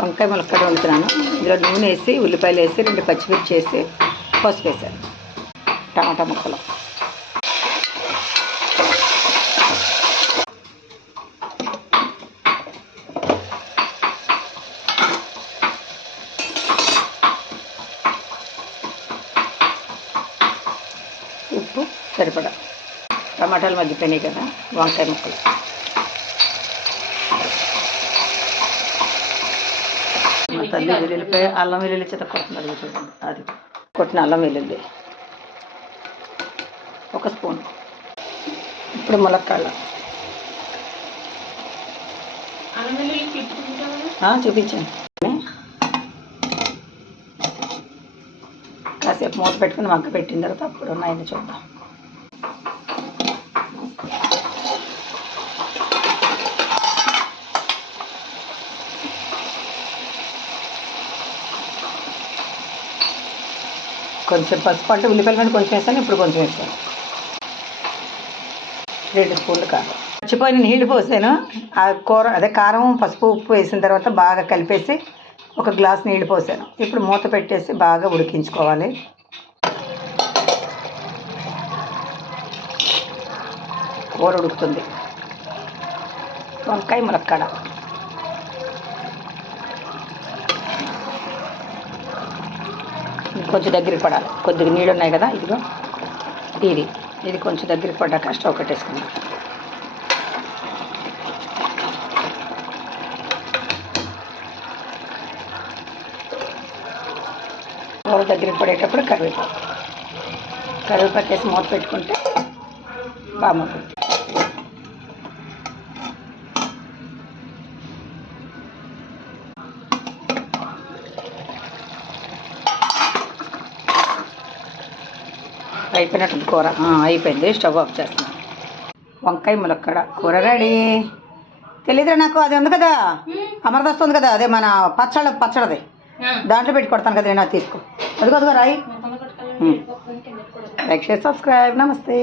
వంకాయ ములక్కాడ వండుతున్నాను. ఇందులో నూనె వేసి ఉల్లిపాయలు వేసి 2 పచ్చిమిర్చి వేసి పసుపు వేసాను. టమాటా ముక్కలు ఉప్పు సరిపడా. టమాటాలు మగ్గిపోయినాయి కదా, వంకాయ ముక్కలు తల్లి వెల్లుల్లిపాయ అల్లం వెల్లుల్లి చేత కొడుతున్నారు చూడండి. అది కొట్టిన అల్లం వెల్లుల్లి 1 స్పూన్. ఇప్పుడు ములక్కాళ్ళ చూపించండి. కాసేపు మూత పెట్టుకుని మగ్గ పెట్టిన తర్వాత అప్పుడు ఉన్నాయని చూద్దాం. కొంచెం పసుపు అంటే ఉల్లిపాయల మీద కొంచెం వేస్తాను, ఇప్పుడు కొంచెం వేస్తాను. 2 స్పూన్లు కారం. మర్చిపోయిన నీళ్ళు పోసాను. ఆ కూర అదే కారం పసుపు ఉప్పు వేసిన తర్వాత బాగా కలిపేసి 1 గ్లాస్ నీళ్ళు పోసాను. ఇప్పుడు మూత పెట్టేసి బాగా ఉడికించుకోవాలి. కూర ఉడుకుతుంది. వంకాయ ములక్కాడ కొంచెం దగ్గరికి పడాలి. కొద్దిగా నీళ్ళు ఉన్నాయి కదా, ఇదిగో ఇది కొంచెం దగ్గరికి పడ్డాక స్టవ్ కట్టేసుకుందాం. కూర దగ్గరికి పడేటప్పుడు కరివేపాకు వేసి మూత పెట్టుకుంటే బాగుంటుంది. అయిపోయినట్టు కూర అయిపోయింది. స్టవ్ ఆఫ్ చేస్తున్నాను. వంకాయ ములక్కాడ కూర రెడీ. తెలీదురా నాకు, అది ఉంది కదా అమరదస్తు ఉంది కదా, అదే మన పచ్చడిది, దాంట్లో పెట్టి కొడతాను కదా నేను. అది తీసుకో. అదిగో రాయి. Like share subscribe. నమస్తే.